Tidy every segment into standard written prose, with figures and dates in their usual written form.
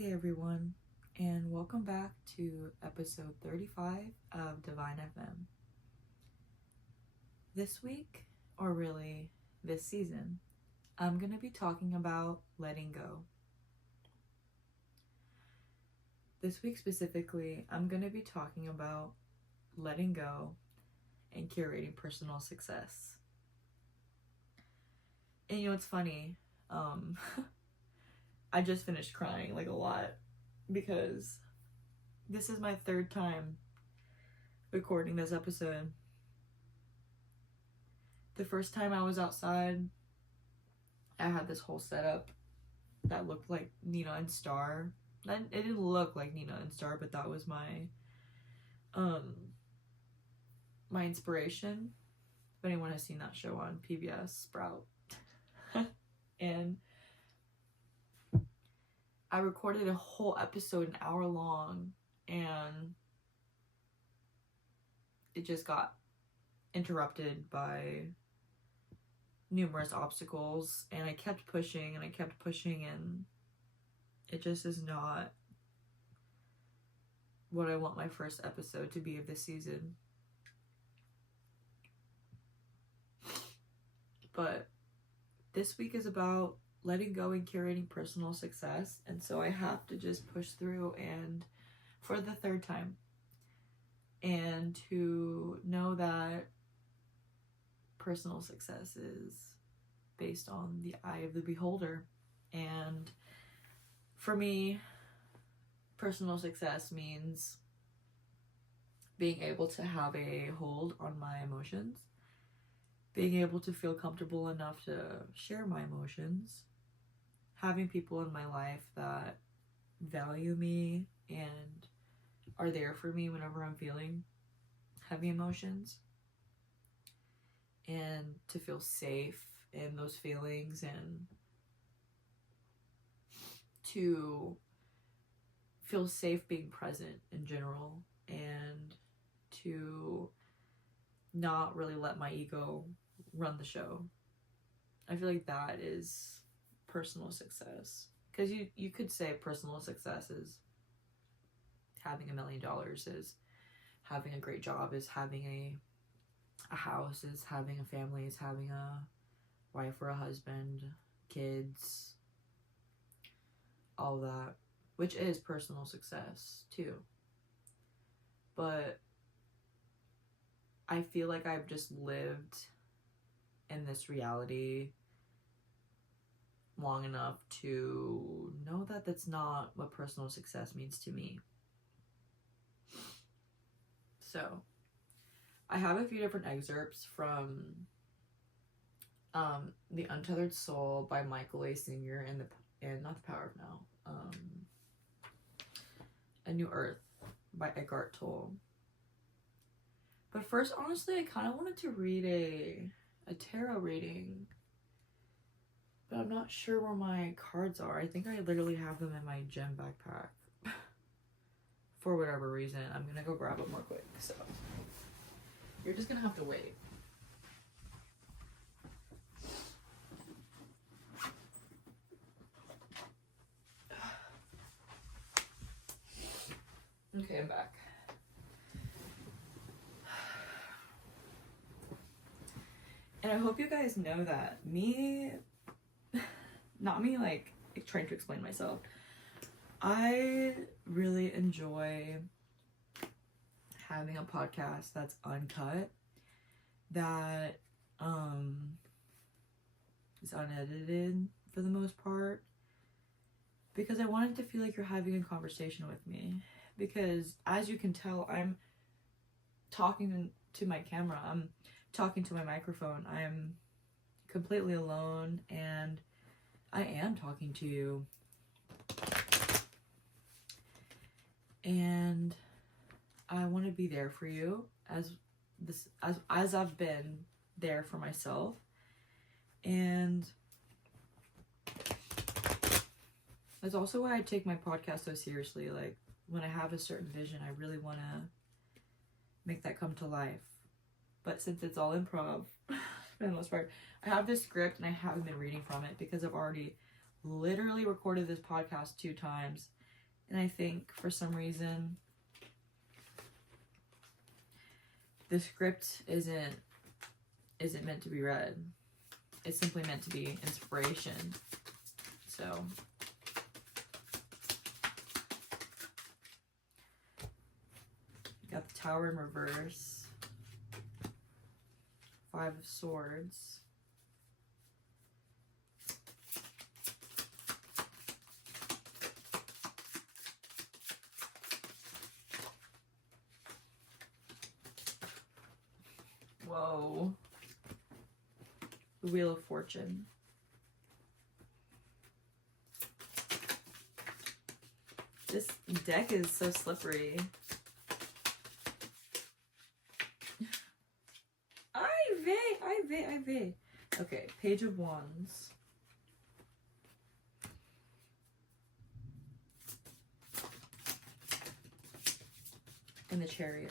Hey everyone, and welcome back to episode 35 of Divine FM. This week, or really this season, I'm going to be talking about letting go. This week specifically, I'm going to be talking about letting go and curating personal success. And it's funny, I just finished crying a lot because this is my third time recording this episode. The first time I was outside, I had this whole setup that looked like Nina and Star. It didn't look like Nina and Star, but that was my my inspiration. If anyone has seen that show on PBS, Sprout. And I recorded a whole episode, an hour long, and it just got interrupted by numerous obstacles, and I kept pushing, and it just is not what I want my first episode to be of this season. But this week is about letting go and curating personal success, and so I have to just push through, and for the third time, and to know that personal success is based on the eye of the beholder. And for me, personal success means being able to have a hold on my emotions, being able to feel comfortable enough to share my emotions, having people in my life that value me and are there for me whenever I'm feeling heavy emotions, and to feel safe in those feelings, and to feel safe being present in general, and to not really let my ego run the show. I feel like that is personal success, because you could say personal success is having $1 million, is having a great job, is having a house, is having a family, is having a wife or a husband, kids, all that, which is personal success too. But I feel like I've just lived in this reality long enough to know that that's not what personal success means to me. So I have a few different excerpts from The Untethered Soul by Michael A. Singer and not The Power of Now, A New Earth by Eckhart Tolle. But first, honestly, I kind of wanted to read a tarot reading, but I'm not sure where my cards are. I think I literally have them in my gym backpack. For whatever reason, I'm gonna go grab them real quick, so you're just gonna have to wait. Okay, I'm back. And I hope you guys know that not me trying to explain myself, I really enjoy having a podcast that's uncut, that is unedited for the most part, because I wanted to feel like you're having a conversation with me. Because as you can tell, I'm talking to my camera, I'm talking to my microphone, I'm completely alone, and I am talking to you. And I want to be there for you as I've been there for myself. And that's also why I take my podcast so seriously. Like, when I have a certain vision, I really want to make that come to life. But since it's all improv, for the most part, I have this script and I haven't been reading from it because I've already literally recorded this podcast 2 times, And I think for some reason the script isn't meant to be read. It's simply meant to be inspiration. So got the Tower in reverse, 5 of Swords, whoa, the Wheel of Fortune. This deck is so slippery. Ivy. Okay, Page of Wands. And the Chariot.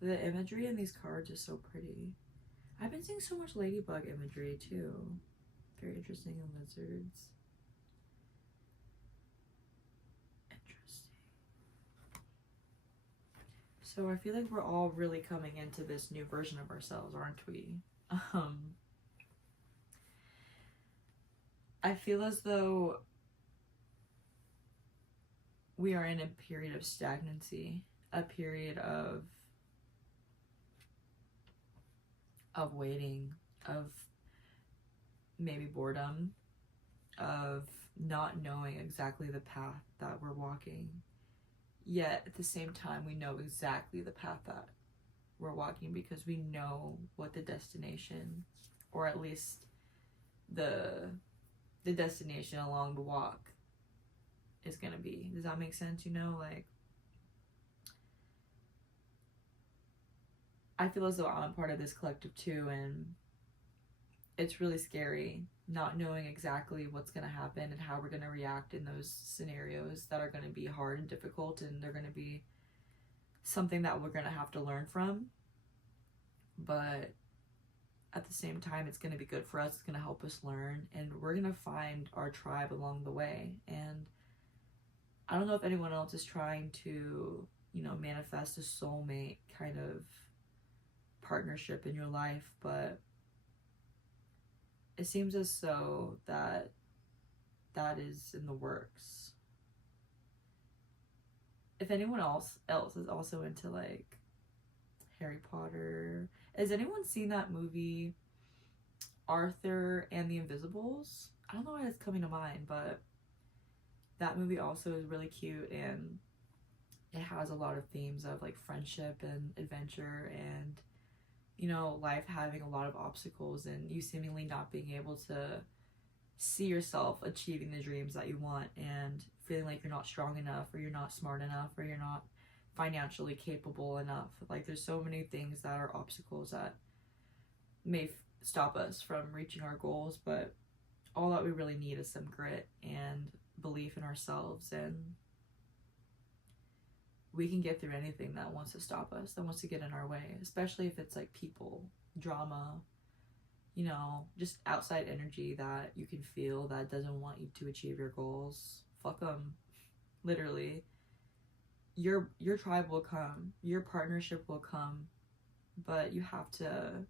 The imagery in these cards is so pretty. I've been seeing so much ladybug imagery too. Very interesting in lizards. Interesting. So I feel like we're all really coming into this new version of ourselves, aren't we? I feel as though we are in a period of stagnancy, a period of waiting, of maybe boredom, of not knowing exactly the path that we're walking. Yet at the same time, we know exactly the path that we're walking because we know what the destination, or at least the destination along the walk is gonna be. Does that make sense? You know, like, I feel as though I'm part of this collective too, and it's really scary not knowing exactly what's going to happen and how we're going to react in those scenarios that are going to be hard and difficult, and they're going to be something that we're going to have to learn from. But at the same time, it's going to be good for us. It's going to help us learn, and we're going to find our tribe along the way. And I don't know if anyone else is trying to, you know, manifest a soulmate kind of partnership in your life, but it seems as though that is in the works. If anyone else is also into like Harry Potter, has anyone seen that movie Arthur and the Invisibles? I don't know why it's coming to mind, but that movie also is really cute, and it has a lot of themes of like friendship and adventure, and you know, life having a lot of obstacles, and you seemingly not being able to see yourself achieving the dreams that you want, and feeling like you're not strong enough, or you're not smart enough, or you're not financially capable enough. Like, there's so many things that are obstacles that may stop us from reaching our goals, but all that we really need is some grit and belief in ourselves, and we can get through anything that wants to stop us, that wants to get in our way, especially if it's like people, drama, you know, just outside energy that you can feel that doesn't want you to achieve your goals. Fuck them. Literally. Your tribe will come, your partnership will come, but you have to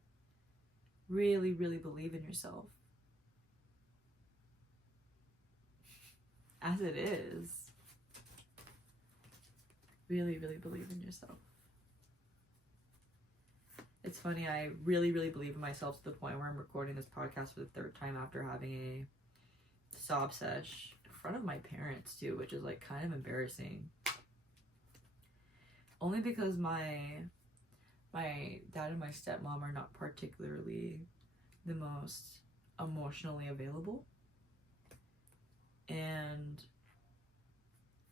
really, really believe in yourself. As it is. Really, really believe in yourself. It's funny, I really, really believe in myself to the point where I'm recording this podcast for the 3rd time after having a sob sesh in front of my parents too, which is like kind of embarrassing. Only because my dad and my stepmom are not particularly the most emotionally available. And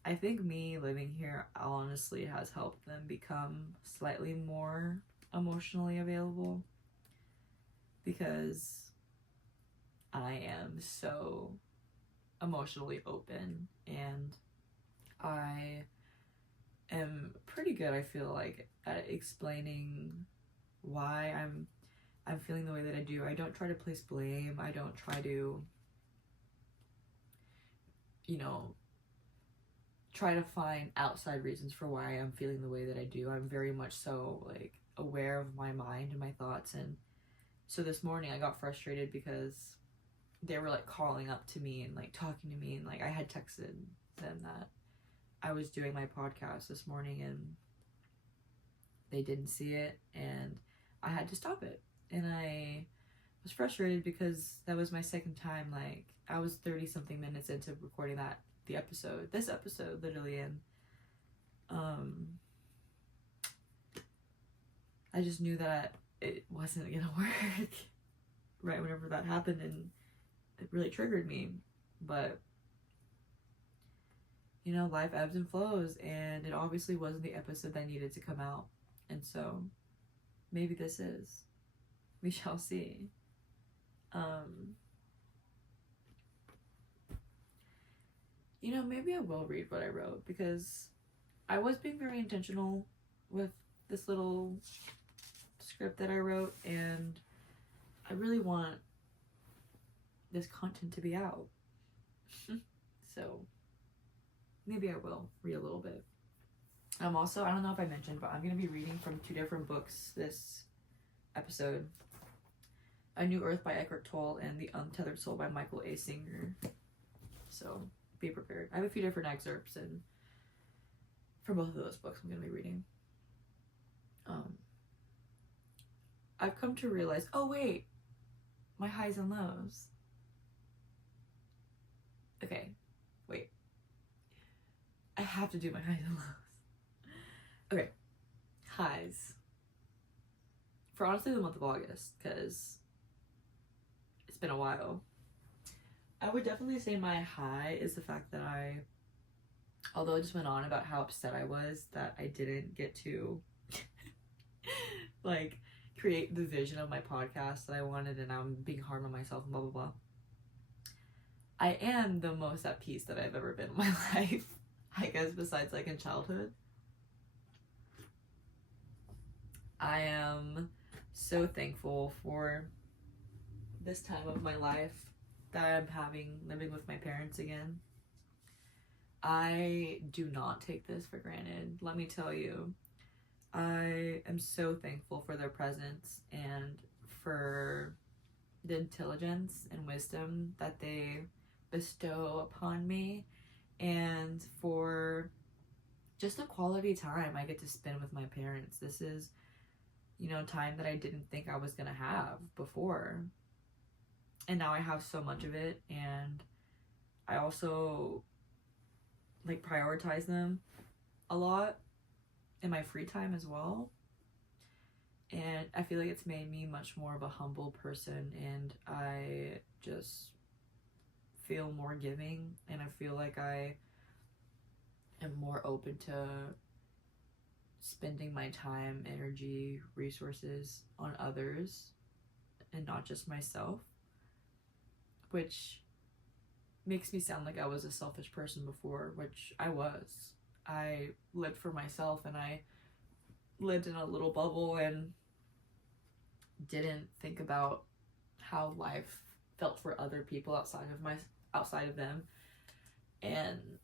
I think me living here honestly has helped them become slightly more emotionally available, because I am so emotionally open, and I am pretty good, I feel like, at explaining why I'm feeling the way that I do. I don't try to place blame. I don't try to, you know, try to find outside reasons for why I'm feeling the way that I do. I'm very much so, like, aware of my mind and my thoughts. And so this morning I got frustrated because they were, like, calling up to me and, like, talking to me, and, like, I had texted them that I was doing my podcast this morning, and they didn't see it, and I had to stop it. And I was frustrated because that was my second time. Like, I was 30 something minutes into recording this episode literally, and I just knew that it wasn't gonna work right whenever that happened, and it really triggered me. But you know, life ebbs and flows, and it obviously wasn't the episode that needed to come out, and so maybe this is. We shall see. You know, maybe I will read what I wrote, because I was being very intentional with this little script that I wrote, and I really want this content to be out. So maybe I will read a little bit. Also, I don't know if I mentioned, but I'm going to be reading from 2 different books this episode. A New Earth by Eckhart Tolle and The Untethered Soul by Michael A. Singer. So be prepared. I have a few different excerpts, and from both of those books I'm going to be reading. I've come to realize, oh wait, my highs and lows. Okay, wait. I have to do my highs and lows. Okay, highs. For honestly the month of August, because it's been a while. I would definitely say my high is the fact that although I just went on about how upset I was that I didn't get to like create the vision of my podcast that I wanted, and I'm being hard on myself and blah blah blah, I am the most at peace that I've ever been in my life, I guess, besides like in childhood. I am so thankful for this time of my life that I'm living with my parents again. I do not take this for granted, let me tell you. I am so thankful for their presence and for the intelligence and wisdom that they bestow upon me, and for just the quality time I get to spend with my parents. This is, you know, time that I didn't think I was gonna have before, and now I have so much of it, and I also like prioritize them a lot in my free time as well. And I feel like it's made me much more of a humble person, and I just feel more giving, and I feel like I am more open to spending my time, energy, resources on others and not just myself, which makes me sound like I was a selfish person before, which I was. I lived for myself, and I lived in a little bubble and didn't think about how life felt for other people outside of them. And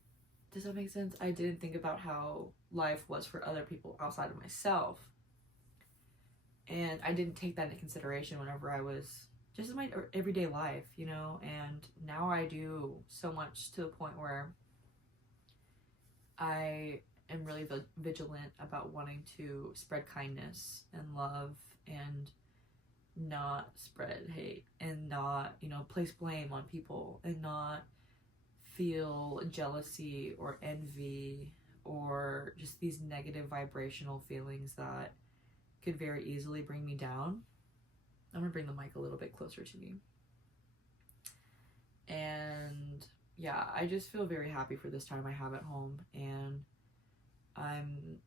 does that make sense? I didn't think about how life was for other people outside of myself, and I didn't take that into consideration whenever I was just in my everyday life, you know. And now I do so much, to the point where I am really vigilant about wanting to spread kindness and love, and not spread hate, and not, you know, place blame on people, and not feel jealousy or envy or just these negative vibrational feelings that could very easily bring me down. I'm gonna bring the mic a little bit closer to me. And yeah, I just feel very happy for this time I have at home, and I'm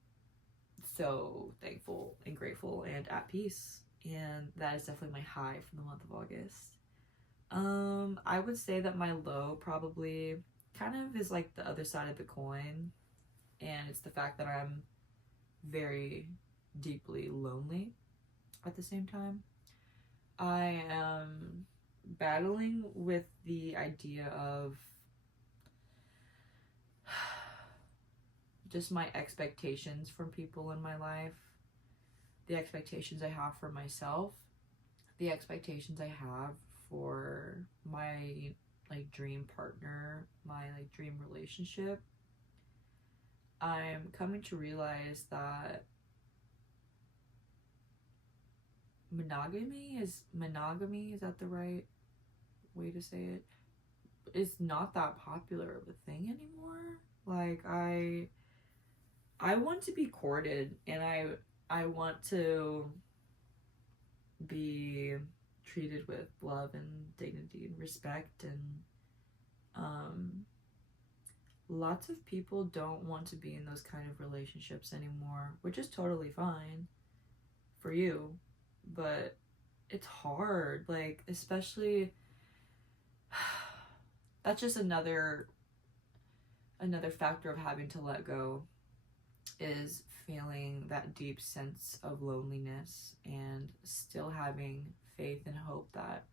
so thankful and grateful and at peace, and that is definitely my high from the month of August. I would say that my low probably kind of is like the other side of the coin, and it's the fact that I'm very deeply lonely at the same time. I am battling with the idea of just my expectations from people in my life, the expectations I have for myself, the expectations I have for my like dream partner, my like dream relationship. I'm coming to realize that monogamy, is that the right way to say it, is not that popular of a thing anymore. Like I want to be courted, and I want to be treated with love and dignity and respect, and lots of people don't want to be in those kind of relationships anymore, which is totally fine for you, but it's hard, like, especially that's just another factor of having to let go, is feeling that deep sense of loneliness and still having faith and hope that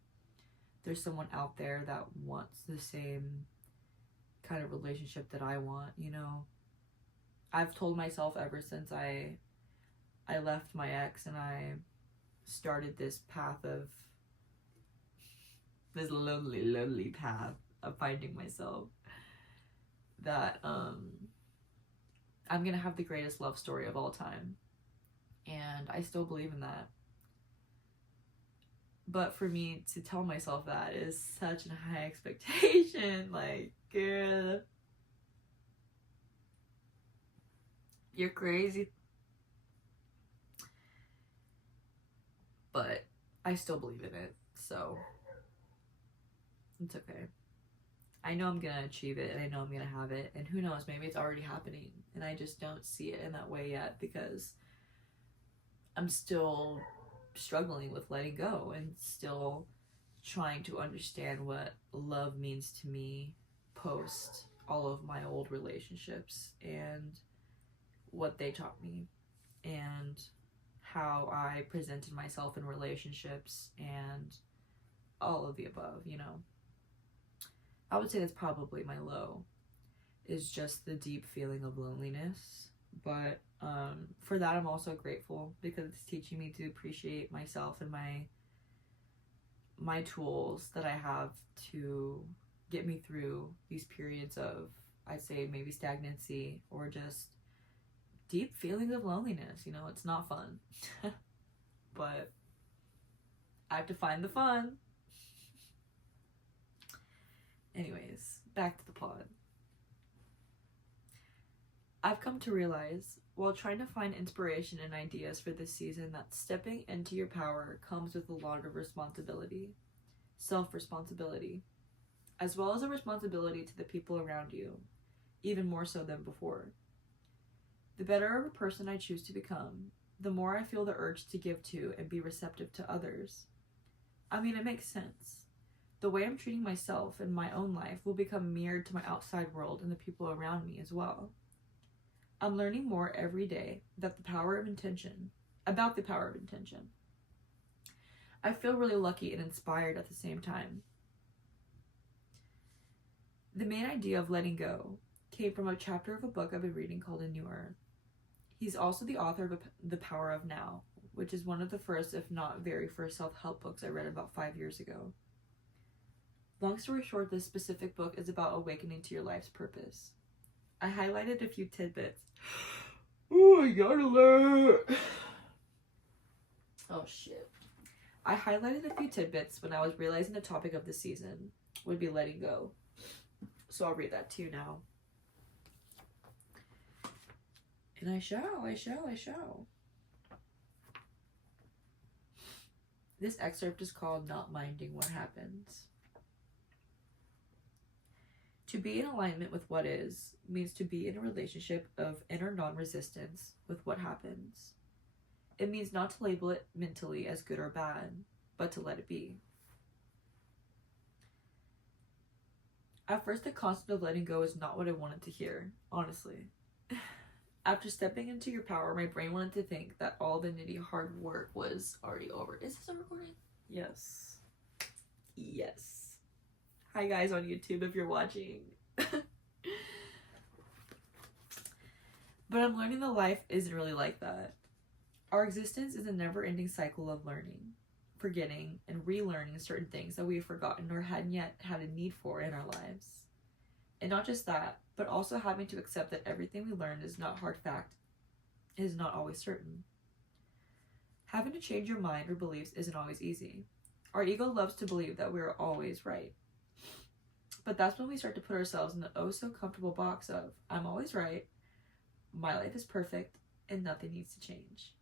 there's someone out there that wants the same kind of relationship that I want, you know. I've told myself ever since I left my ex and I started this path of this lonely path of finding myself, that I'm gonna have the greatest love story of all time, and I still believe in that. But for me to tell myself that is such a high expectation. Like, girl, you're crazy. But I still believe in it, so it's okay. I know I'm gonna achieve it, and I know I'm gonna have it, and who knows, maybe it's already happening, and I just don't see it in that way yet because I'm still struggling with letting go and still trying to understand what love means to me post all of my old relationships and what they taught me and how I presented myself in relationships and all of the above, you know. I would say that's probably my low, is just the deep feeling of loneliness. But for that, I'm also grateful because it's teaching me to appreciate myself and my tools that I have to get me through these periods of, I'd say, maybe stagnancy or just deep feelings of loneliness. You know, it's not fun. But I have to find the fun. Anyways, back to the pod. I've come to realize, while trying to find inspiration and ideas for this season, that stepping into your power comes with a lot of responsibility, self-responsibility, as well as a responsibility to the people around you, even more so than before. The better of a person I choose to become, the more I feel the urge to give to and be receptive to others. I mean, it makes sense. The way I'm treating myself in my own life will become mirrored to my outside world and the people around me as well. I'm learning more every day about the power of intention. I feel really lucky and inspired at the same time. The main idea of letting go came from a chapter of a book I've been reading called A New Earth. He's also the author of The Power of Now, which is one of the first, if not very first, self-help books I read about 5 years ago. Long story short, this specific book is about awakening to your life's purpose. I highlighted a few tidbits. Oh, I got alert. Oh, shit. I highlighted a few tidbits when I was realizing the topic of the season would be letting go. So I'll read that to you now. And I shall. This excerpt is called Not Minding What Happens. To be in alignment with what is means to be in a relationship of inner non-resistance with what happens. It means not to label it mentally as good or bad, but to let it be. At first, the concept of letting go is not what I wanted to hear, honestly. After stepping into your power, my brain wanted to think that all the nitty hard work was already over. Is this a recording? Yes. Yes. Hi guys on YouTube if you're watching. But I'm learning that life isn't really like that. Our existence is a never-ending cycle of learning, forgetting, and relearning certain things that we have forgotten or hadn't yet had a need for in our lives. And not just that, but also having to accept that everything we learn is not hard fact, is not always certain. Having to change your mind or beliefs isn't always easy. Our ego loves to believe that we're always right. But that's when we start to put ourselves in the oh so comfortable box of, I'm always right, my life is perfect, and nothing needs to change.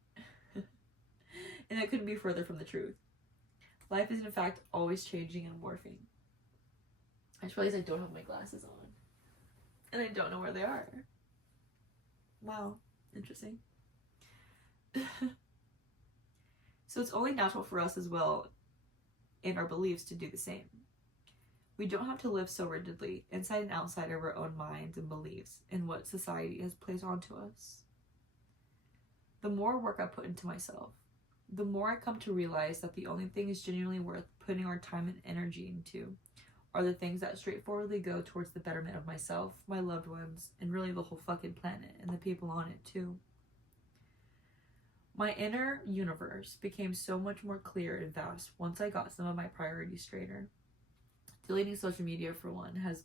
And that couldn't be further from the truth. Life is in fact always changing and morphing. I just realized I don't have my glasses on. And I don't know where they are. Wow, interesting. So it's only natural for us as well in our beliefs to do the same. We don't have to live so rigidly inside and outside of our own minds and beliefs and what society has placed onto us. The more work I put into myself, the more I come to realize that the only thing is genuinely worth putting our time and energy into are the things that straightforwardly go towards the betterment of myself, my loved ones, and really the whole fucking planet and the people on it too. My inner universe became so much more clear and vast once I got some of my priorities straighter. Deleting social media, for one, has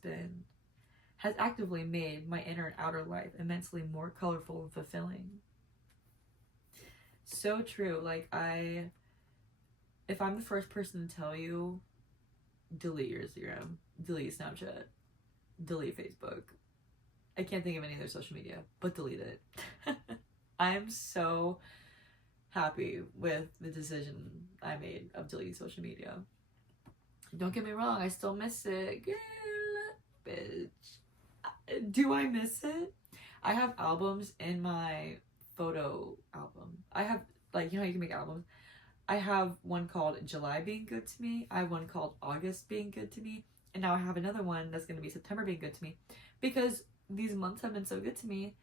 actively made my inner and outer life immensely more colorful and fulfilling. So true. Like, if I'm the first person to tell you, delete your Instagram, delete Snapchat, delete Facebook. I can't think of any other social media, but delete it. I am so happy with the decision I made of deleting social media. Don't get me wrong, I still miss it. Girl, bitch. Do I miss it? I have albums in my photo album. I have, like, you know how you can make albums? I have one called July Being Good to Me. I have one called August Being Good to Me. And now I have another one that's going to be September Being Good to Me. Because these months have been so good to me.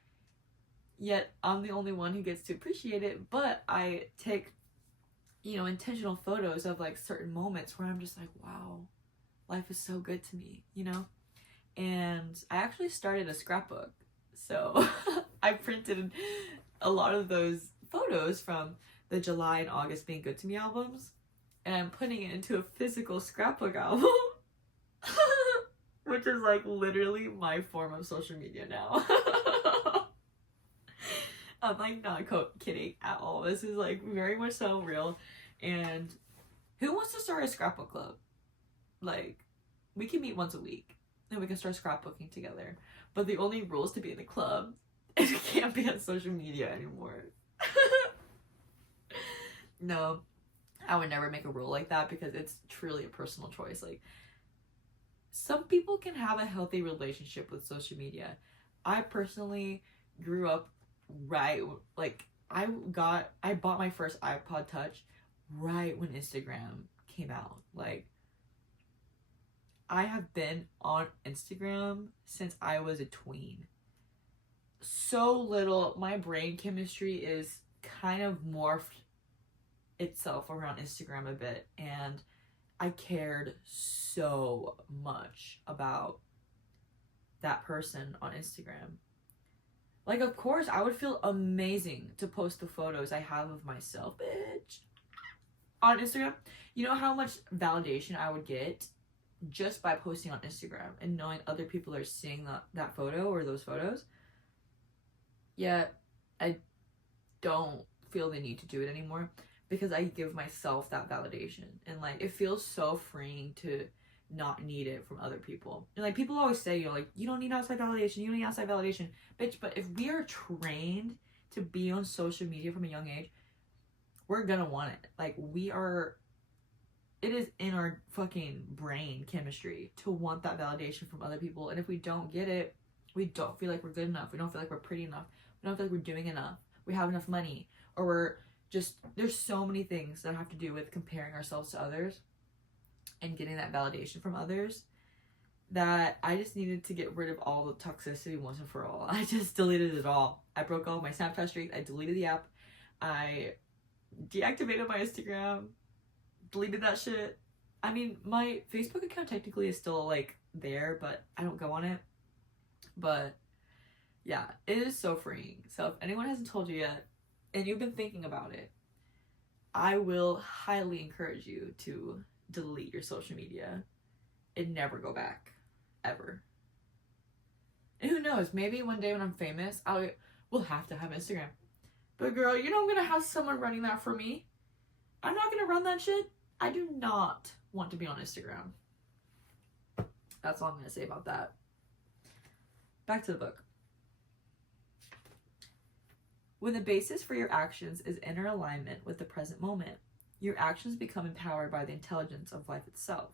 Yet I'm the only one who gets to appreciate it. But I take, intentional photos of like certain moments where I'm just like, wow, life is so good to me, And I actually started a scrapbook. So I printed a lot of those photos from the July and August Being Good to Me albums, and I'm putting it into a physical scrapbook album, which is like literally my form of social media now. I'm like not kidding at all. This is like very much so real. And who wants to start a scrapbook club? Like, we can meet once a week and we can start scrapbooking together. But the only rules to be in the club is you can't be on social media anymore. No, I would never make a rule like that because it's truly a personal choice. Like, some people can have a healthy relationship with social media. I personally grew up I bought my first iPod Touch right when Instagram came out. Like, I have been on Instagram since I was a tween. So little, my brain chemistry is kind of morphed itself around Instagram a bit, and I cared so much about that person on Instagram. Like, of course, I would feel amazing to post the photos I have of myself, bitch, on Instagram. You know how much validation I would get just by posting on Instagram and knowing other people are seeing that photo or those photos? Yet, I don't feel the need to do it anymore because I give myself that validation. And, like, it feels so freeing to not need it from other people. And, like, people always say, you don't need outside validation, you don't need outside validation. Bitch, but if we are trained to be on social media from a young age, we're gonna want it. Like, it is in our fucking brain chemistry to want that validation from other people. And if we don't get it, we don't feel like we're good enough. We don't feel like we're pretty enough. We don't feel like we're doing enough. We have enough money. Or there's so many things that have to do with comparing ourselves to others and getting that validation from others that I just needed to get rid of all the toxicity once and for all. I just deleted it all. I broke all my Snapchat streaks. I deleted the app. I deactivated my Instagram. Deleted that shit. I mean, my Facebook account technically is still like there, but I don't go on it. But yeah, it is so freeing. So if anyone hasn't told you yet, and you've been thinking about it, I will highly encourage you to delete your social media and never go back. Ever. And who knows, maybe one day when I'm famous, we'll have to have Instagram. But girl, you know I'm gonna have someone running that for me. I'm not gonna run that shit. I do not want to be on Instagram. That's all I'm gonna say about that. Back to the book. When the basis for your actions is inner alignment with the present moment, your actions become empowered by the intelligence of life itself.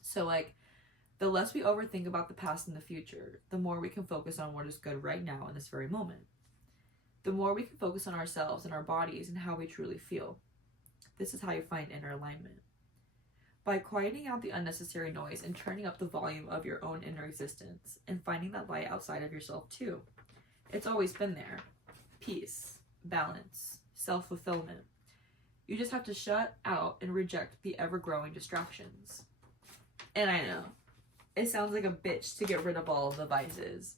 So like, the less we overthink about the past and the future, the more we can focus on what is good right now in this very moment. The more we can focus on ourselves and our bodies and how we truly feel. This is how you find inner alignment. By quieting out the unnecessary noise and turning up the volume of your own inner existence and finding that light outside of yourself too. It's always been there. Peace, balance, self-fulfillment. You just have to shut out and reject the ever-growing distractions. And I know, it sounds like a bitch to get rid of all of the vices.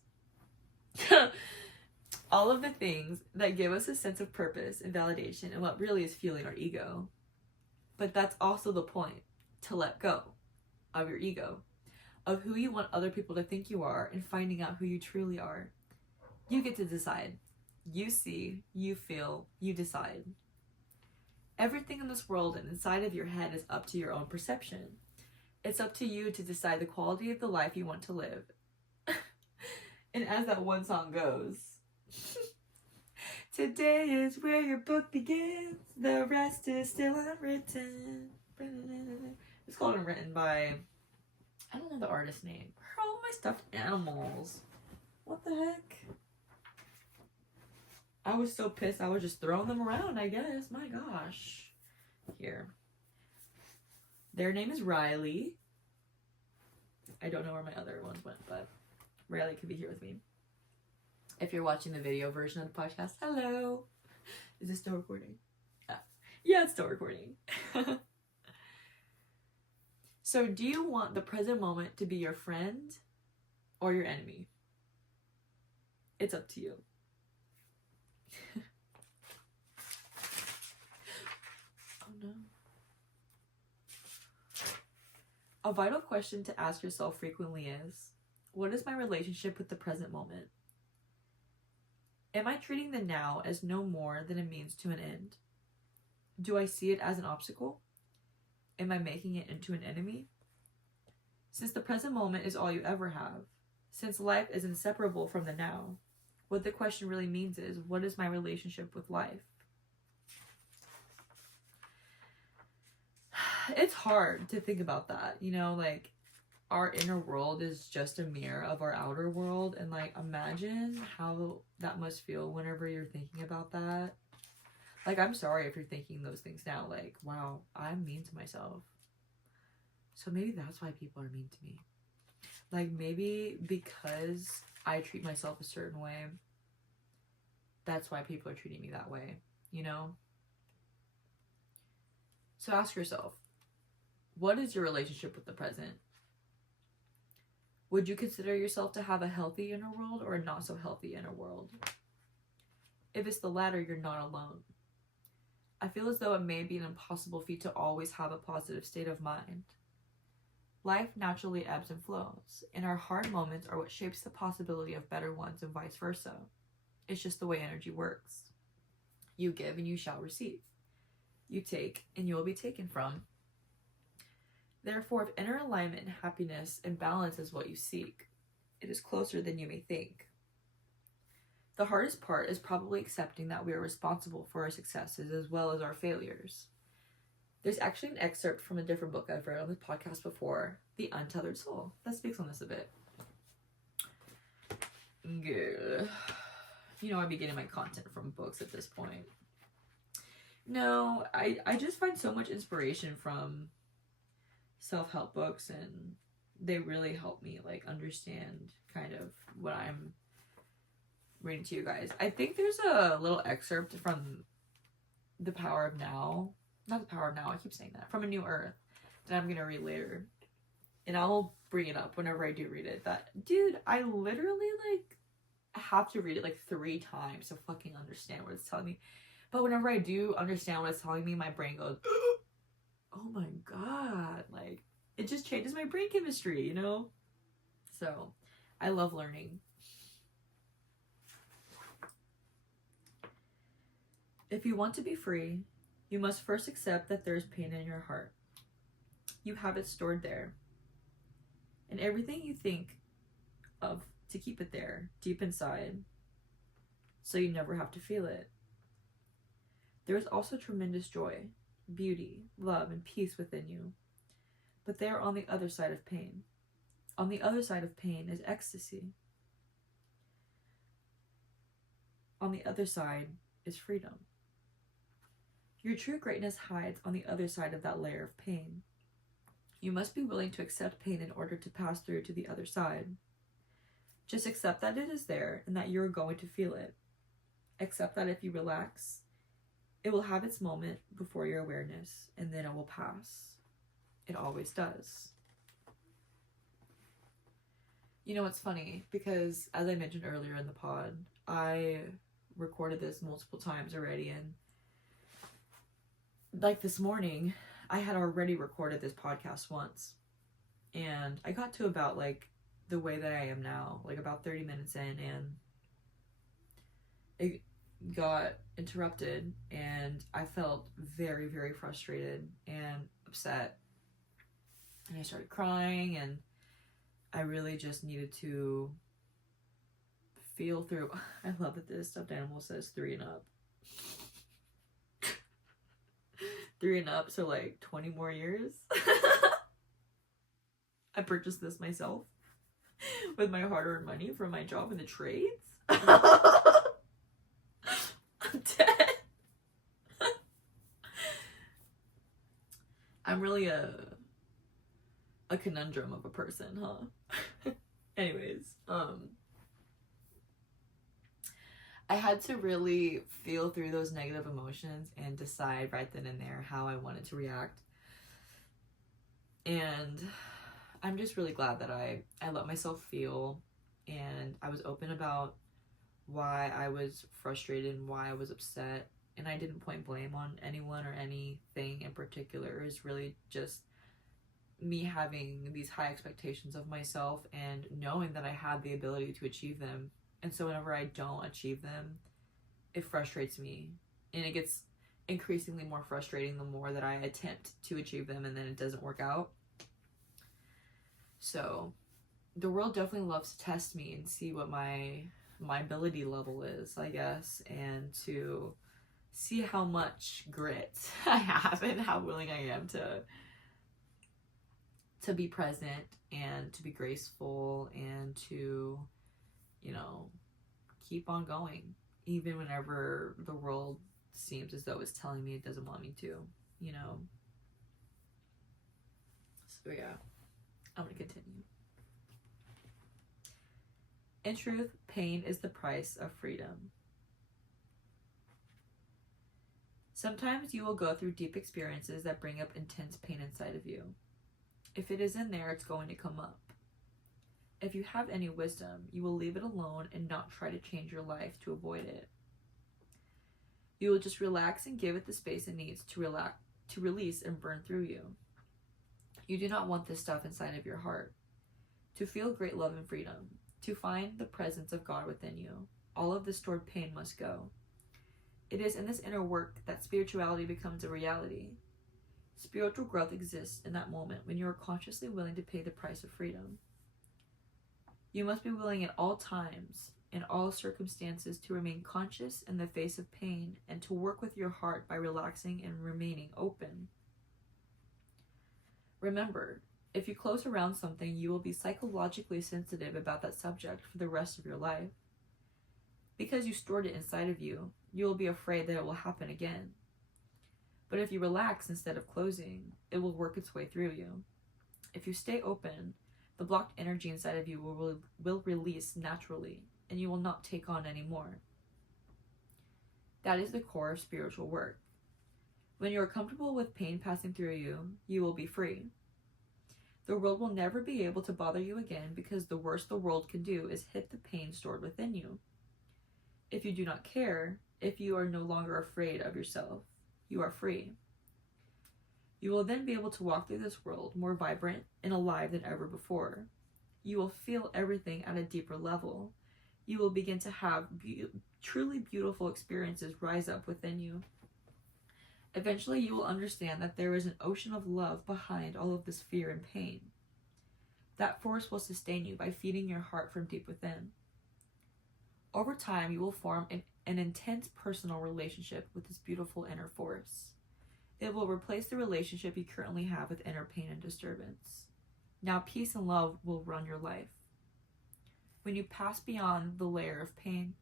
All of the things that give us a sense of purpose and validation and what really is fueling our ego. But that's also the point, to let go of your ego, of who you want other people to think you are and finding out who you truly are. You get to decide. You see, you feel, you decide. Everything in this world and inside of your head is up to your own perception. It's up to you to decide the quality of the life you want to live. And as that one song goes, today is where your book begins. The rest is still unwritten. It's called Unwritten by, I don't know the artist's name. Where are all my stuffed animals? What the heck? I was so pissed. I was just throwing them around, I guess. My gosh. Here. Their name is Riley. I don't know where my other ones went, but Riley could be here with me. If you're watching the video version of the podcast, hello. Is this still recording? Yeah, it's still recording. So do you want the present moment to be your friend or your enemy? It's up to you. Oh no. A vital question to ask yourself frequently is, what is my relationship with the present moment? Am I treating the now as no more than a means to an end? Do I see it as an obstacle? Am I making it into an enemy? Since the present moment is all you ever have, since life is inseparable from the now, what the question really means is, what is my relationship with life? It's hard to think about that, you know, like our inner world is just a mirror of our outer world, and like imagine how that must feel whenever you're thinking about that. Like, I'm sorry if you're thinking those things now, like, wow, I'm mean to myself. So maybe that's why people are mean to me. Like, maybe because I treat myself a certain way, that's why people are treating me that way, you know? So ask yourself, what is your relationship with the present? Would you consider yourself to have a healthy inner world or a not so healthy inner world? If it's the latter, you're not alone. I feel as though it may be an impossible feat to always have a positive state of mind. Life naturally ebbs and flows, and our hard moments are what shapes the possibility of better ones and vice versa. It's just the way energy works. You give and you shall receive. You take and you will be taken from. Therefore, if inner alignment and happiness and balance is what you seek, it is closer than you may think. The hardest part is probably accepting that we are responsible for our successes as well as our failures. There's actually an excerpt from a different book I've read on this podcast before, The Untethered Soul, that speaks on this a bit. Good. You know, I'd be getting my content from books at this point. No, I just find so much inspiration from self-help books and they really help me like understand kind of what I'm reading to you guys. I think there's a little excerpt from The Power of Now. Not The Power of Now, I keep saying that. From A New Earth that I'm gonna read later. And I'll bring it up whenever I do read it. That, dude, I literally like have to read it like 3 times to fucking understand what it's telling me. But whenever I do understand what it's telling me, my brain goes, oh my god. Like, it just changes my brain chemistry, you know? So, I love learning. If you want to be free, you must first accept that there is pain in your heart. You have it stored there. And everything you think of to keep it there, deep inside, so you never have to feel it. There is also tremendous joy, beauty, love, and peace within you. But they are on the other side of pain. On the other side of pain is ecstasy. On the other side is freedom. Your true greatness hides on the other side of that layer of pain. You must be willing to accept pain in order to pass through to the other side. Just accept that it is there and that you're going to feel it. Accept that if you relax, it will have its moment before your awareness, and then it will pass. It always does. You know, it's funny because, as I mentioned earlier in the pod, I recorded this multiple times already, and like this morning, I had already recorded this podcast once, and I got to about like the way that I am now, like about 30 minutes in, and it got interrupted, and I felt very, very frustrated and upset, and I started crying, and I really just needed to feel through. I love that this stuffed animal says 3 and up. 3 and up, so like 20 more years. I purchased this myself with my hard-earned money from my job in the trades. I'm dead. I'm really a conundrum of a person, huh? Anyways, I had to really feel through those negative emotions and decide right then and there how I wanted to react. And I'm just really glad that I let myself feel, and I was open about why I was frustrated and why I was upset, and I didn't point blame on anyone or anything in particular. It was really just me having these high expectations of myself and knowing that I had the ability to achieve them. And so whenever I don't achieve them, it frustrates me, and it gets increasingly more frustrating the more that I attempt to achieve them and then it doesn't work out. So the world definitely loves to test me and see what my ability level is, I guess, and to see how much grit I have and how willing I am to be present and to be graceful and to, you know, keep on going even whenever the world seems as though it's telling me it doesn't want me to, you know. So yeah, I'm gonna continue. In truth, pain is the price of freedom. Sometimes you will go through deep experiences that bring up intense pain inside of you. If it is in there, it's going to come up. If you have any wisdom, you will leave it alone and not try to change your life to avoid it. You will just relax and give it the space it needs to release and burn through you. You do not want this stuff inside of your heart. To feel great love and freedom, to find the presence of God within you, all of the stored pain must go. It is in this inner work that spirituality becomes a reality. Spiritual growth exists in that moment when you are consciously willing to pay the price of freedom. You must be willing at all times, in all circumstances, to remain conscious in the face of pain and to work with your heart by relaxing and remaining open. Remember, if you close around something, you will be psychologically sensitive about that subject for the rest of your life. Because you stored it inside of you, you will be afraid that it will happen again. But if you relax instead of closing, it will work its way through you. If you stay open, The blocked energy inside of you will release naturally, and you will not take on anymore. That is the core of spiritual work. When you are comfortable with pain passing through you, you will be free. The world will never be able to bother you again, because the worst the world can do is hit the pain stored within you. If you do not care, if you are no longer afraid of yourself, you are free. You will then be able to walk through this world more vibrant and alive than ever before. You will feel everything at a deeper level. You will begin to have truly beautiful experiences rise up within you. Eventually, you will understand that there is an ocean of love behind all of this fear and pain. That force will sustain you by feeding your heart from deep within. Over time, you will form an intense personal relationship with this beautiful inner force. It will replace the relationship you currently have with inner pain and disturbance. Now, peace and love will run your life. When you pass beyond the layer of pain,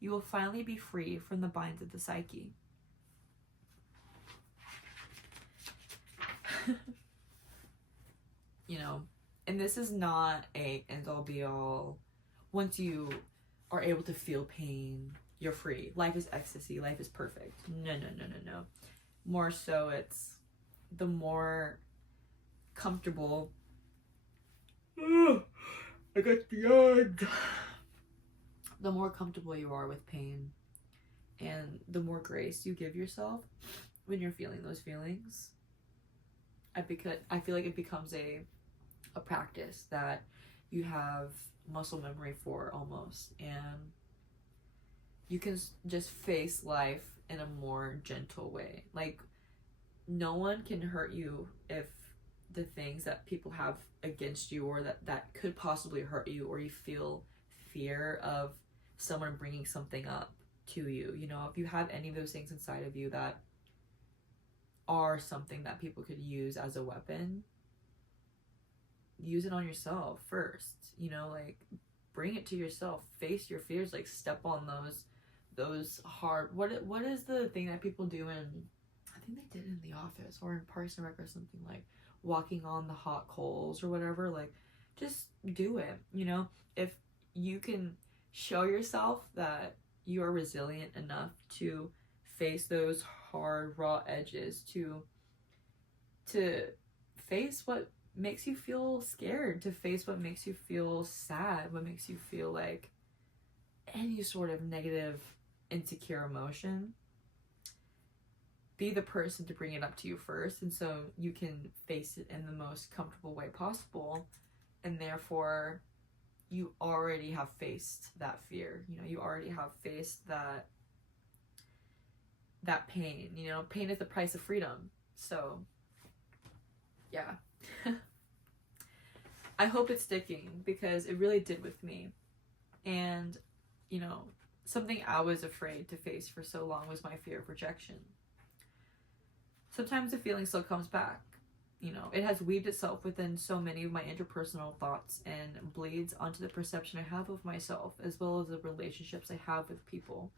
you will finally be free from the binds of the psyche. And this is not a end-all be-all. Once you are able to feel pain, you're free. Life is ecstasy. Life is perfect. No. More so, it's the more comfortable. I got beyond. The more comfortable you are with pain, and the more grace you give yourself when you're feeling those feelings. I feel like it becomes a practice that you have muscle memory for almost, and you can just face life in a more gentle way. Like, no one can hurt you if the things that people have against you, or that could possibly hurt you, or you feel fear of someone bringing something up to you. If you have any of those things inside of you that are something that people could use as a weapon, use it on yourself first. Like, bring it to yourself, face your fears, like step on those hard, what is the thing that people do in, I think they did it in The Office or in Parks and Rec or something, like walking on the hot coals or whatever. Like, just do it. If you can show yourself that you are resilient enough to face those hard raw edges, to face what makes you feel scared, to face what makes you feel sad, what makes you feel like any sort of negative, insecure emotion, be the person to bring it up to you first, and so you can face it in the most comfortable way possible. And therefore, you already have faced that fear. You already have faced that pain. Pain is the price of freedom. So yeah. I hope it's sticking, because it really did with me. And something I was afraid to face for so long was my fear of rejection. Sometimes the feeling still comes back. It has weaved itself within so many of my interpersonal thoughts and bleeds onto the perception I have of myself, as well as the relationships I have with people.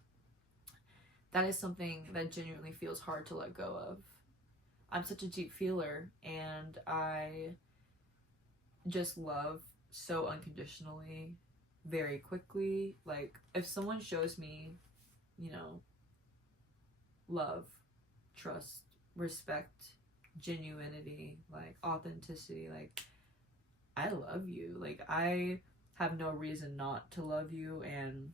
That is something that genuinely feels hard to let go of. I'm such a deep feeler, and I just love so unconditionally, very quickly. Like, if someone shows me, love, trust, respect, genuinity, like authenticity, like, I love you. Like, I have no reason not to love you, and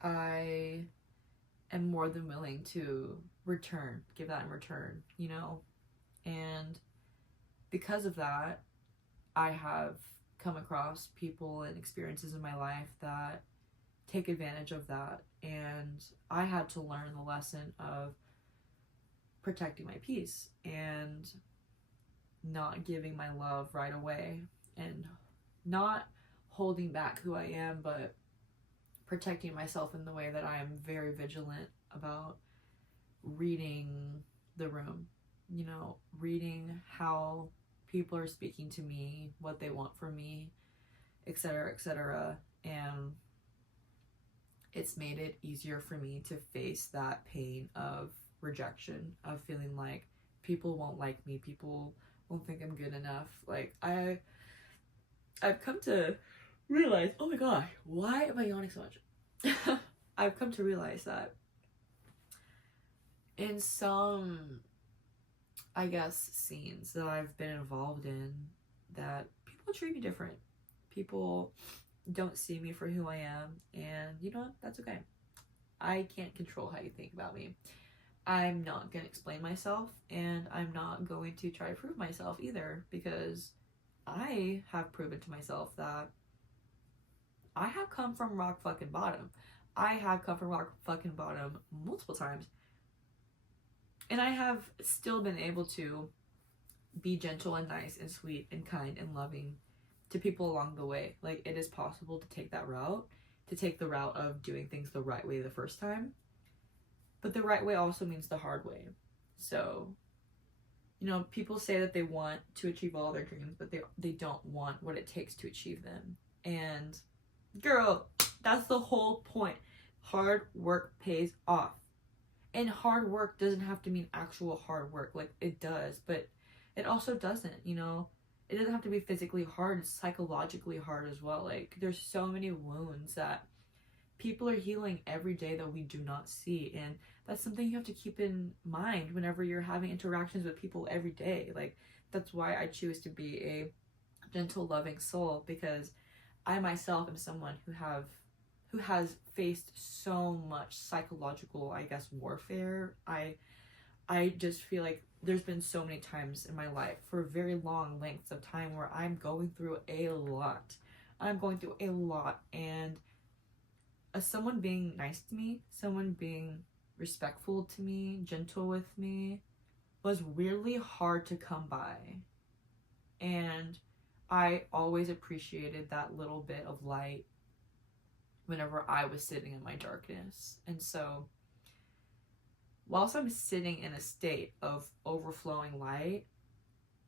I am more than willing to give that in return, and because of that, I have come across people and experiences in my life that take advantage of that, and I had to learn the lesson of protecting my peace and not giving my love right away, and not holding back who I am, but protecting myself in the way that I am very vigilant about reading the room, reading how people are speaking to me, what they want from me, etc., etc. And it's made it easier for me to face that pain of rejection, of feeling like people won't like me, people won't think I'm good enough. Like, I I've come to realize, oh my gosh, why am I yawning so much? I've come to realize that in some, I guess, scenes that I've been involved in, that people treat me different. People don't see me for who I am, and you know what? That's okay. I can't control how you think about me. I'm not going to explain myself, and I'm not going to try to prove myself either, because I have proven to myself that I have come from rock fucking bottom. I have come from rock fucking bottom multiple times, and I have still been able to be gentle and nice and sweet and kind and loving to people along the way. Like, it is possible to take that route, to take the route of doing things the right way the first time. But the right way also means the hard way. So, you know, people say that they want to achieve all their dreams, but they don't want what it takes to achieve them. And girl, that's the whole point. Hard work pays off. And hard work doesn't have to mean actual hard work. Like, it does, but it also doesn't, you know? It doesn't have to be physically hard, it's psychologically hard as well. Like, there's so many wounds that people are healing every day that we do not see, and that's something you have to keep in mind whenever you're having interactions with people every day. Like, that's why I choose to be a gentle, loving soul, because I myself am someone who has faced so much psychological, I guess, warfare. I just feel like there's been so many times in my life, for very long lengths of time, where I'm going through a lot. And as someone being nice to me, someone being respectful to me, gentle with me, was weirdly hard to come by. And I always appreciated that little bit of light whenever I was sitting in my darkness. And so, whilst I'm sitting in a state of overflowing light,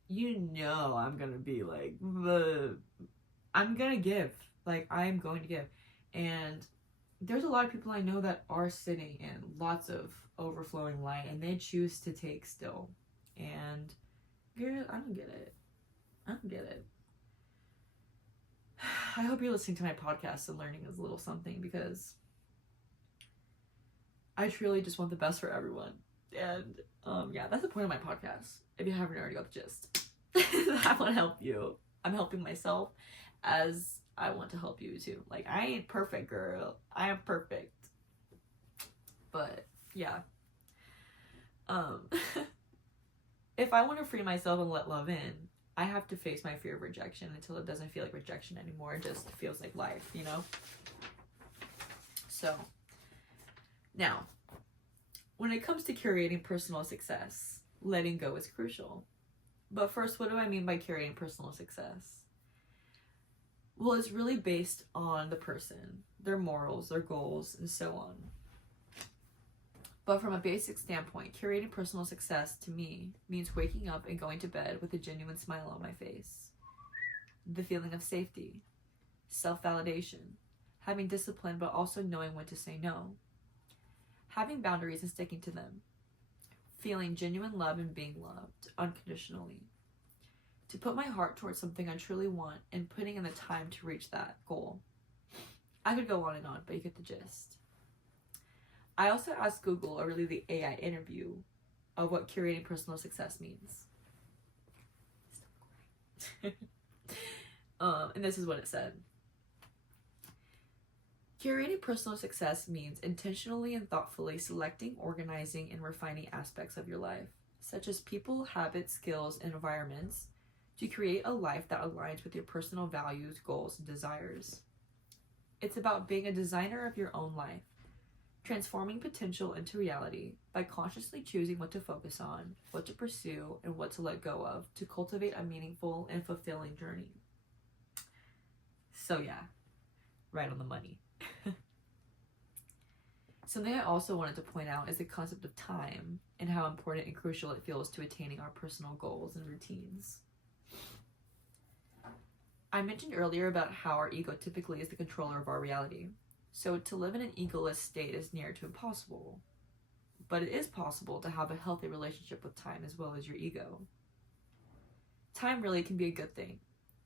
you know I'm gonna be like, I'm gonna give. Like, I'm going to give. And there's a lot of people I know that are sitting in lots of overflowing light, and they choose to take still. And girl, I don't get it. I hope you're listening to my podcast and learning a little something, because I truly just want the best for everyone. And yeah, that's the point of my podcast. If you haven't already got the gist. I want to help you. I'm helping myself as I want to help you too. Like, I ain't perfect, girl. I am perfect. But yeah. If I want to free myself and let love in, I have to face my fear of rejection until it doesn't feel like rejection anymore. It just feels like life, you know? So, now, when it comes to curating personal success, letting go is crucial. But first, what do I mean by curating personal success? Well, it's really based on the person, their morals, their goals, and so on. But from a basic standpoint, curating personal success to me means waking up and going to bed with a genuine smile on my face. The feeling of safety, self-validation, having discipline but also knowing when to say no, having boundaries and sticking to them, feeling genuine love and being loved unconditionally, to put my heart towards something I truly want and putting in the time to reach that goal. I could go on and on, but you get the gist. I also asked Google, or really the AI interview, of what curating personal success means. And this is what it said. Curating personal success means intentionally and thoughtfully selecting, organizing, and refining aspects of your life, such as people, habits, skills, and environments, to create a life that aligns with your personal values, goals, and desires. It's about being a designer of your own life, transforming potential into reality by consciously choosing what to focus on, what to pursue, and what to let go of to cultivate a meaningful and fulfilling journey. So yeah, right on the money. Something I also wanted to point out is the concept of time and how important and crucial it feels to attaining our personal goals and routines. I mentioned earlier about how our ego typically is the controller of our reality. So to live in an egoless state is near to impossible. But it is possible to have a healthy relationship with time as well as your ego. Time really can be a good thing.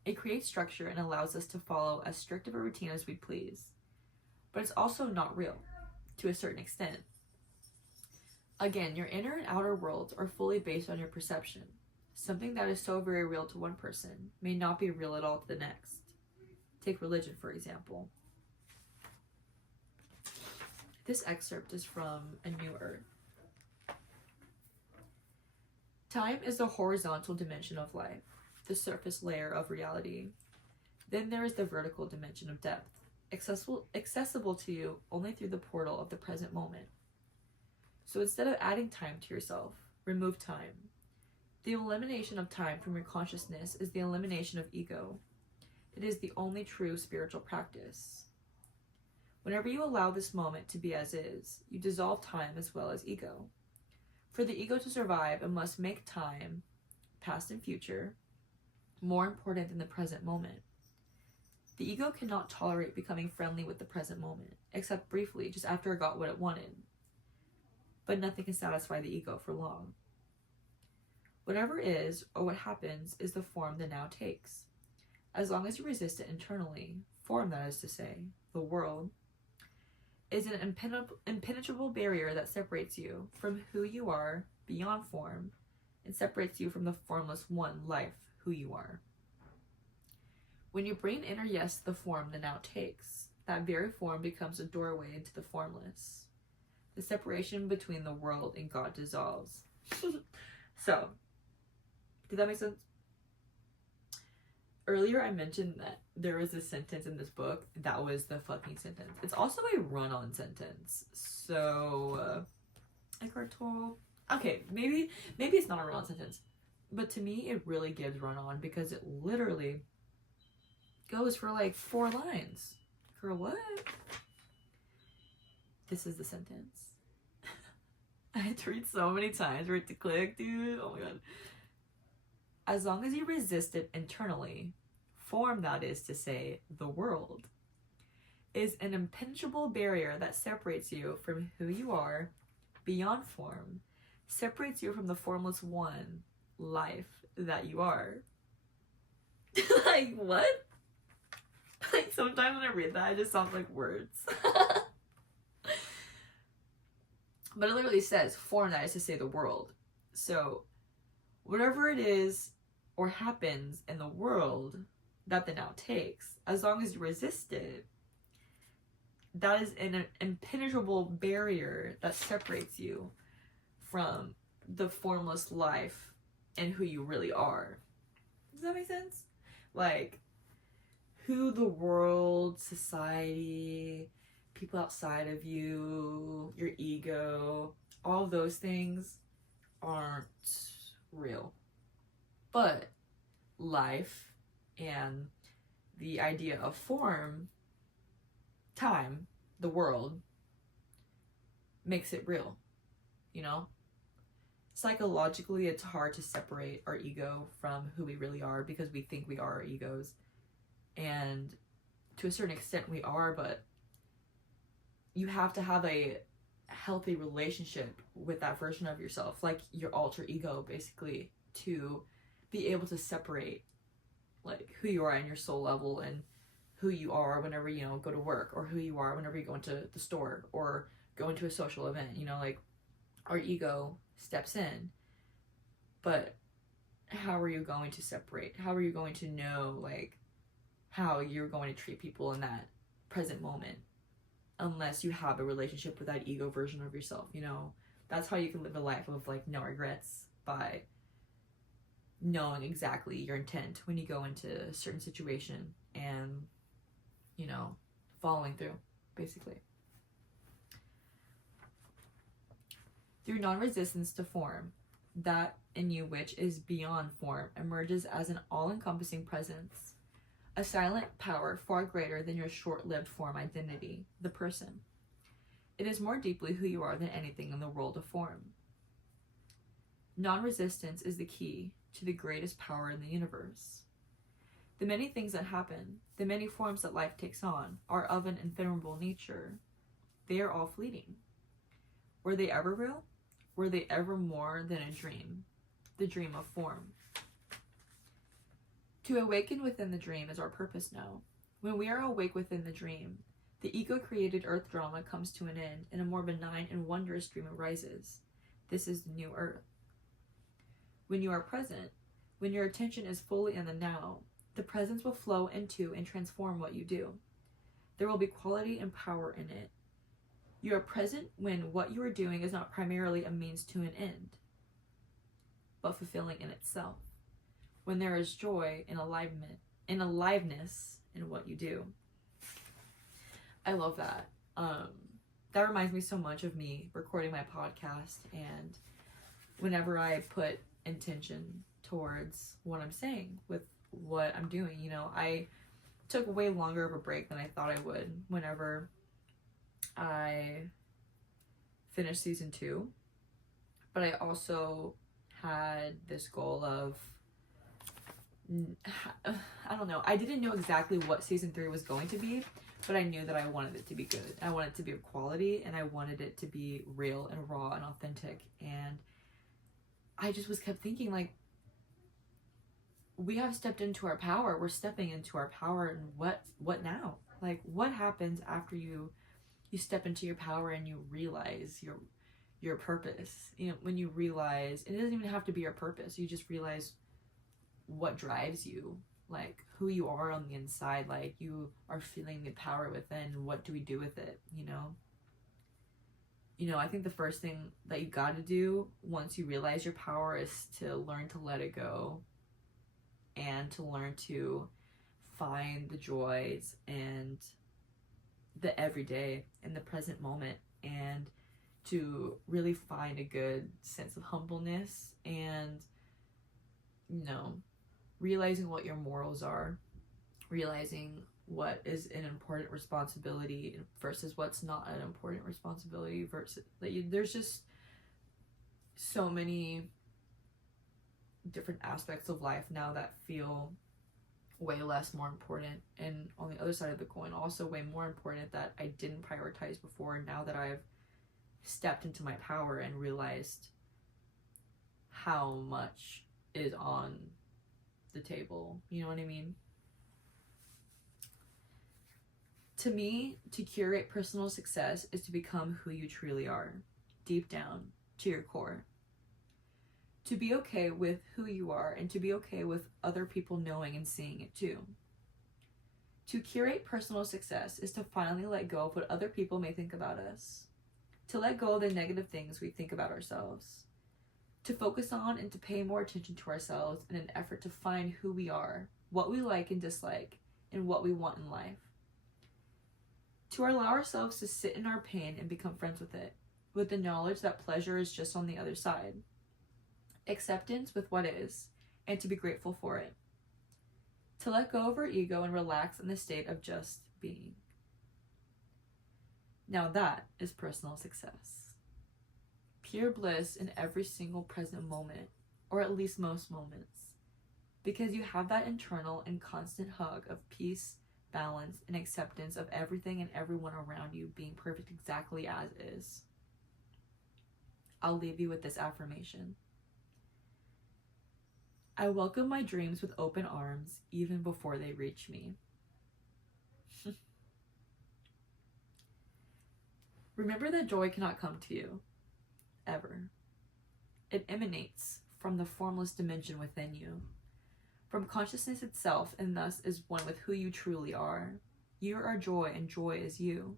It creates structure and allows us to follow as strict of a routine as we please. But it's also not real, to a certain extent. Again, your inner and outer worlds are fully based on your perception. Something that is so very real to one person may not be real at all to the next. Take religion, for example. This excerpt is from A New Earth. Time is the horizontal dimension of life, the surface layer of reality. Then there is the vertical dimension of depth, accessible to you only through the portal of the present moment. So instead of adding time to yourself, remove time. The elimination of time from your consciousness is the elimination of ego. It is the only true spiritual practice. Whenever you allow this moment to be as is, you dissolve time as well as ego. For the ego to survive, it must make time, past and future, more important than the present moment. The ego cannot tolerate becoming friendly with the present moment, except briefly, just after it got what it wanted. But nothing can satisfy the ego for long. Whatever is, or what happens, is the form the now takes. As long as you resist it internally, form, that is to say, the world, is an impenetrable barrier that separates you from who you are beyond form and separates you from the formless one life, who you are. When you bring inner yes to the form the now takes, that very form becomes a doorway into the formless. The separation between the world and God dissolves. So, did that make sense? Earlier I mentioned that there was a sentence in this book that was the fucking sentence. It's also a run-on sentence. So, Eckhart Tolle. Okay, maybe it's not a run-on sentence. But to me, it really gives run-on because it literally goes for like 4 lines. Girl, what? This is the sentence. I had to read so many times for it to click, dude. Oh my god. As long as you resist it internally, form, that is to say, the world, is an impenetrable barrier that separates you from who you are beyond form, separates you from the formless one life that you are. Like, what? Like, sometimes when I read that, it just sounds like words. But it literally says, form, that is to say, the world. So, whatever it is or happens in the world that the now takes, as long as you resist it, that is an impenetrable barrier that separates you from the formless life and who you really are. Does that make sense? Like, who the world, society, people outside of you, your ego, all of those things aren't real. But life and the idea of form, time, the world, makes it real, you know? Psychologically, it's hard to separate our ego from who we really are because we think we are our egos. And to a certain extent we are, but you have to have a healthy relationship with that version of yourself, like your alter ego, basically, to be able to separate like who you are in your soul level and who you are whenever you go to work, or who you are whenever you go into the store or go into a social event. Like our ego steps in, but how are you going to separate? How are you going to know like how you're going to treat people in that present moment unless you have a relationship with that ego version of yourself? That's how you can live a life of like no regrets, by knowing exactly your intent when you go into a certain situation and following through, basically. Through non-resistance to form, that in you which is beyond form emerges as an all-encompassing presence, a silent power far greater than your short-lived form identity, the person. It is more deeply who you are than anything in the world of form. Non-resistance is the key to the greatest power in the universe. The many things that happen, the many forms that life takes on, are of an ephemeral nature. They are all fleeting. Were they ever real? Were they ever more than a dream? The dream of form. To awaken within the dream is our purpose now. When we are awake within the dream, the ego-created earth drama comes to an end, and a more benign and wondrous dream arises. This is the new earth. When you are present, when your attention is fully in the now, the presence will flow into and transform what you do. There will be quality and power in it. You are present when what you are doing is not primarily a means to an end, but fulfilling in itself. When there is joy and aliveness in what you do. I love that. That reminds me so much of me recording my podcast, and whenever I put intention towards what I'm saying with what I'm doing, you know, I took way longer of a break than I thought I would whenever I finished season 2, but I also had this goal of, I don't know, I didn't know exactly what season 3 was going to be, but I knew that I wanted it to be good. I wanted it to be of quality, and I wanted it to be real and raw and authentic. And I just kept thinking, like, we have stepped into our power. We're stepping into our power, and what now? Like, what happens after you step into your power and you realize your purpose? You know, when you realize, and it doesn't even have to be your purpose, you just realize what drives you, like who you are on the inside, like you are feeling the power within. What do we do with it? You know, I think the first thing that you got to do once you realize your power is to learn to let it go, and to learn to find the joys and the everyday in the present moment, and to really find a good sense of humbleness, and, you know, realizing what your morals are, realizing what is an important responsibility versus what's not an important responsibility, versus, like, there's just so many different aspects of life now that feel way less more important, and on the other side of the coin also way more important that I didn't prioritize before, now that I've stepped into my power and realized how much is on the table. You know what I mean? To me, to curate personal success is to become who you truly are, deep down, to your core. To be okay with who you are, and to be okay with other people knowing and seeing it too. To curate personal success is to finally let go of what other people may think about us. To let go of the negative things we think about ourselves. To focus on and to pay more attention to ourselves in an effort to find who we are, what we like and dislike, and what we want in life. To allow ourselves to sit in our pain and become friends with it, with the knowledge that pleasure is just on the other side. Acceptance with what is, and to be grateful for it. To let go of our ego and relax in the state of just being. Now that is personal success. Pure bliss in every single present moment, or at least most moments, because you have that internal and constant hug of peace, balance, and acceptance of everything and everyone around you being perfect exactly as is. I'll leave you with this affirmation. I welcome my dreams with open arms even before they reach me. Remember that joy cannot come to you, ever. It emanates from the formless dimension within you, from consciousness itself, and thus is one with who you truly are. You are joy, and joy is you.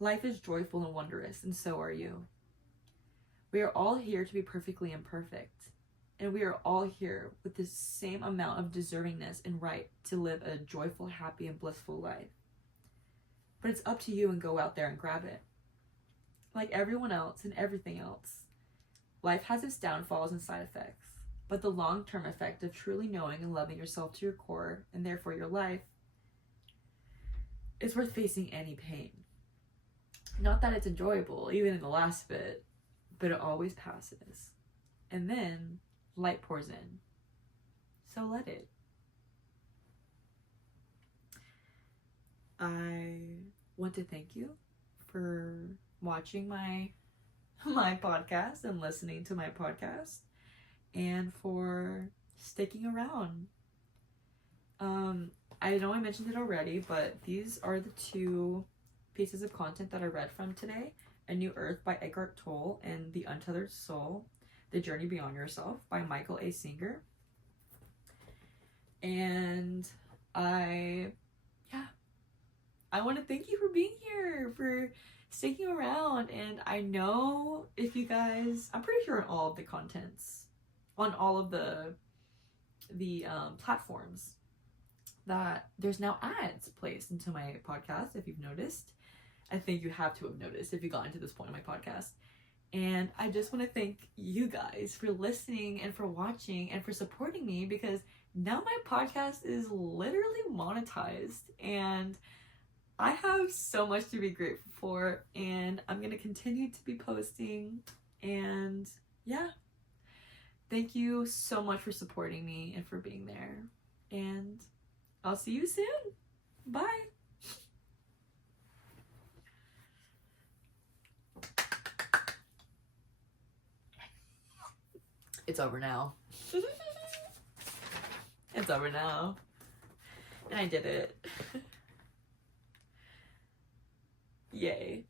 Life is joyful and wondrous, and so are you. We are all here to be perfectly imperfect, and we are all here with the same amount of deservingness and right to live a joyful, happy, and blissful life. But it's up to you, and go out there and grab it. Like everyone else and everything else, life has its downfalls and side effects, but the long-term effect of truly knowing and loving yourself to your core, and therefore your life, is worth facing any pain. Not that it's enjoyable, even in the last bit, but it always passes. And then light pours in. So let it. I want to thank you for watching my podcast and listening to my podcast, and for sticking around. I know I mentioned it already, but these are the two pieces of content that I read from today. A New Earth by Eckhart Tolle and The Untethered Soul, The Journey Beyond Yourself by Michael A. Singer. And I want to thank you for being here, for sticking around. And I know if you guys, I'm pretty sure on all of the contents, on all of the platforms, that there's now ads placed into my podcast. If you've noticed, I think you have to have noticed if you got into this point in my podcast. And I just want to thank you guys for listening and for watching and for supporting me, because now my podcast is literally monetized and I have so much to be grateful for, and I'm going to continue to be posting. And yeah, thank you so much for supporting me and for being there. And I'll see you soon. Bye. It's over now. It's over now. And I did it. Yay.